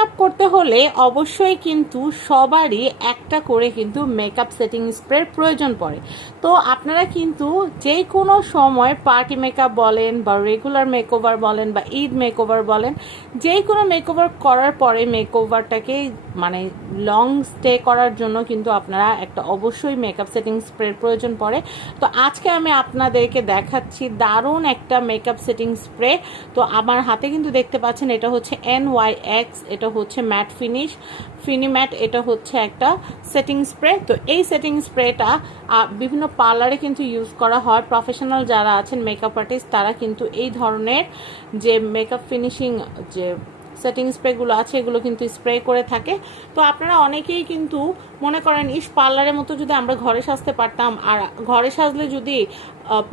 Makeup করতে হলে অবশ্যই কিন্তু সবারই একটা করে কিন্তু মেকআপ সেটিং স্প্রের প্রয়োজন পড়ে। তো আপনারা কিন্তু যে কোনো সময় পার্টি মেকআপ বলেন বা রেগুলার মেকওভার বলেন বা ঈদ মেকওভার বলেন যে কোনো মেকওভার করার পরে মেকওভারটাকে মানে লং স্টে করার জন্য কিন্তু আপনারা একটা অবশ্যই মেকআপ সেটিং স্প্রের প্রয়োজন পড়ে। তো আজকে আমি আপনাদেরকে দেখাচ্ছি দারুণ একটা মেকআপ সেটিং স্প্রে তো আমার হাতে কিন্তু দেখতে পাচ্ছেন এটা হচ্ছে এন ওয়াই এক্স এটা হচ্ছে ম্যাট ফিনিশ। ফিনি ম্যাট এটা হচ্ছে একটা সেটিং স্প্রে তো এই সেটিং স্প্রেটা বিভিন্ন পার্লারে কিন্তু ইউজ করা হয়। প্রফেশনাল যারা আছেন মেকআপ আর্টিস্ট তারা কিন্তু এই ধরনের যে মেকআপ ফিনিশিং যে সেটিং স্প্রেগুলো আছে, এগুলো কিন্তু স্প্রে করে থাকে। তো আপনারা অনেকেই কিন্তু মনে করেন, ইস, পার্লারের মতো যদি আমরা ঘরে সাজতে পারতাম, আর ঘরে সাজলে যদি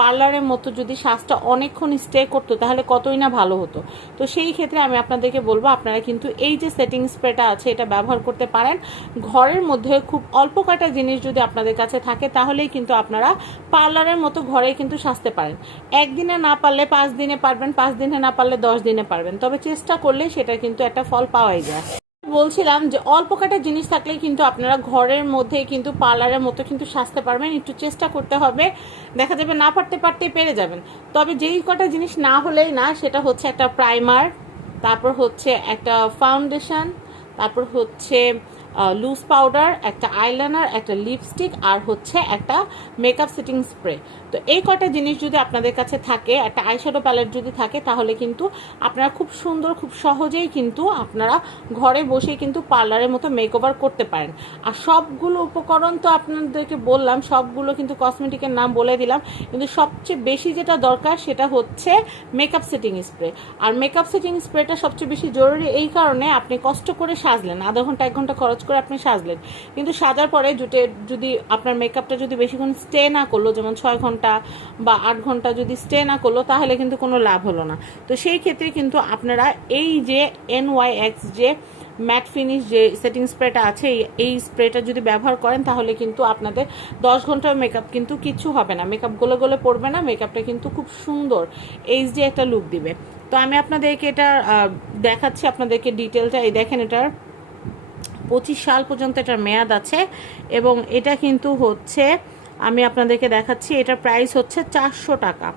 পার্লারের মতো যদি সাজটা অনেকক্ষণ স্টে করতো, তাহলে কতই না ভালো হতো? তো সেই ক্ষেত্রে আমি আপনাদেরকে বলব, আপনারা কিন্তু এই যে সেটিং স্প্রেটা আছে, এটা ব্যবহার করতে পারেন। ঘরের মধ্যে খুব অল্প কয়টা জিনিস যদি আপনাদের কাছে থাকে, তাহলেই কিন্তু আপনারা পার্লারের মতো ঘরে কিন্তু সাজতে পারেন। একদিনে না পারলে পাঁচ দিনে পারবেন, পাঁচ দিনে না পারলে দশ দিনে পারবেন। তবে চেষ্টা করলে সেটা কিন্তু একটা ফল পাওয়াই যায়। বলছিলাম যে অল্প কাটা জিনিস থাকলে কিন্তু আপনারা ঘরের মধ্যে কিন্তু পার্লারের মতো কিন্তু সাজতে পারবেন, একটু চেষ্টা করতে হবে। দেখা যাবে না পারতে পারতে পেরে যাবেন। তবে যেই কটা জিনিস না হলেই না, সেটা হচ্ছে একটা প্রাইমার, তারপর হচ্ছে একটা ফাউন্ডেশন, তারপর হচ্ছে লুজ পাউডার একটা আইলাইনার একটা লিপস্টিক আর হচ্ছে একটা মেকআপ সেটিং স্প্রে তো এই কটা জিনিস যদি আপনাদের কাছে থাকে, একটা আইশ্যাডো প্যালেট যদি থাকে, তাহলে কিন্তু আপনারা খুব সুন্দর, খুব সহজেই কিন্তু আপনারা ঘরে বসে কিন্তু পার্লারের মতো মেকওভার করতে পারেন। আর সবগুলো উপকরণ তো আপনাদেরকে বললাম, সবগুলো কিন্তু কসমেটিকের নাম বলে দিলাম, কিন্তু সবচেয়ে বেশি যেটা দরকার সেটা হচ্ছে মেকআপ সেটিং স্প্রে আর মেকআপ সেটিং স্প্রেটা সবচেয়ে বেশি জরুরি এই কারণে আপনি কষ্ট করে সাজলেন, আধা ঘণ্টা, এক ঘণ্টা খরচ করে আপনি সাজলেন। কিন্তু সাজার পরে জুটে যদি আপনার মেকআপটা যদি বেশিক্ষণ স্টে না করল, যেমন ছয় ঘণ্টা বা আট ঘণ্টা যদি স্টে না করল, তাহলে কিন্তু কোনো লাভ হলো না। তো সেই ক্ষেত্রে কিন্তু আপনারা এই যে এন ওয়াই এক্স যে ম্যাট ফিনিশ যে সেটিং স্প্রেটা আছে, এই- স্প্রেটা যদি ব্যবহার করেন, তাহলে কিন্তু আপনাদের দশ ঘণ্টার মেকআপ কিন্তু কিছু হবে না। মেকআপ গলে গলে পড়বে না মেকআপটা কিন্তু খুব সুন্দর, এইচ ডি একটা লুক দিবে। তো আমি আপনাদেরকে এটা দেখাচ্ছি, আপনাদেরকে ডিটেলটা এই দেখেন এটার সাল পর্যন্ত এটার মেয়াদ আছে এবং এটা কিন্তু হচ্ছে, আমি আপনাদেরকে দেখাচ্ছি এটার প্রাইস হচ্ছে চারশো টাকা।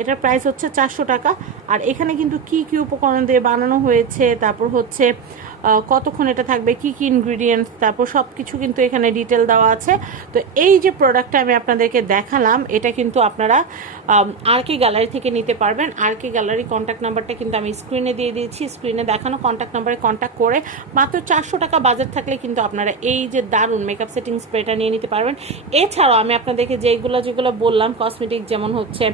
এটার প্রাইস হচ্ছে চারশো টাকা। আর এখানে কিন্তু কি কি উপকরণ দিয়ে বানানো হয়েছে, তারপর হচ্ছে কতক্ষণ এটা থাকবে, কি কি ইনগ্রিডিয়েন্টস তারপর সব কিছু কিন্তু এখানে ডিটেল দেওয়া আছে। তো এই যে প্রোডাক্টটা আমি আপনাদেরকে দেখালাম, এটা কিন্তু আপনারা আর কে গ্যালারি থেকে নিতে পারবেন। আর কে গ্যালারি কন্ট্যাক্ট নাম্বারটা কিন্তু আমি স্ক্রিনে দিয়ে দিয়েছি। স্ক্রিনে দেখানো কন্ট্যাক্ট নাম্বারে কন্ট্যাক্ট করে মাত্র চারশো টাকা বাজেট থাকলে কিন্তু আপনারা এই যে দারুণ মেকআপ সেটিং স্প্রেটা নিয়ে নিতে পারবেন। এছাড়াও আমি আপনাদেরকে যেগুলো যেগুলো বললাম কসমেটিক যেমন হচ্ছে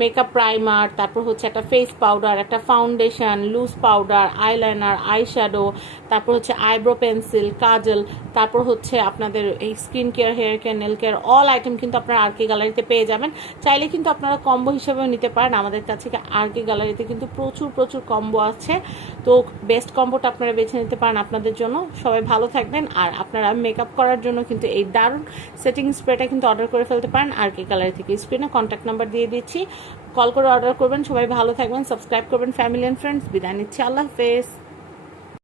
মেকআপ প্রাইমার তারপর হচ্ছে একটা ফেস পাউডার একটা foundation loose powder eyeliner eyeshadow তারপর হচ্ছে আইব্রো পেন্সিল কাজল, তারপর হচ্ছে আপনাদের এই skin care hair care nail care all item কিন্তু আপনারা আর কে গ্যালারিতে পেয়ে যাবেন। চাইলে কিন্তু আপনারা কম্বো হিসেবেও নিতে পারেন। আমাদের কাছে আর কে গ্যালারিতে কিন্তু প্রচুর প্রচুর কম্বো আছে। তো বেস্ট কম্বোটা আপনারা বেছে নিতে পারেন আপনাদের জন্য। সবাই ভালো থাকবেন। আর আপনারা মেকআপ করার জন্য কিন্তু এই দারুণ সেটিং স্প্রেটা কিন্তু অর্ডার করে ফেলতে পারেন। আর কে গ্যালারি থেকে স্ক্রিনে কন্ট্যাক্ট নাম্বার দিয়ে দিচ্ছি। কল করে অর্ডার করবেন, সবাই ভালো থাকবেন সাবস্ক্রাইব করবেন ফ্যামিলি অ্যান্ড ফ্রেন্ডস বিদায় নিচ্ছি, আল্লাহ হাফেজ।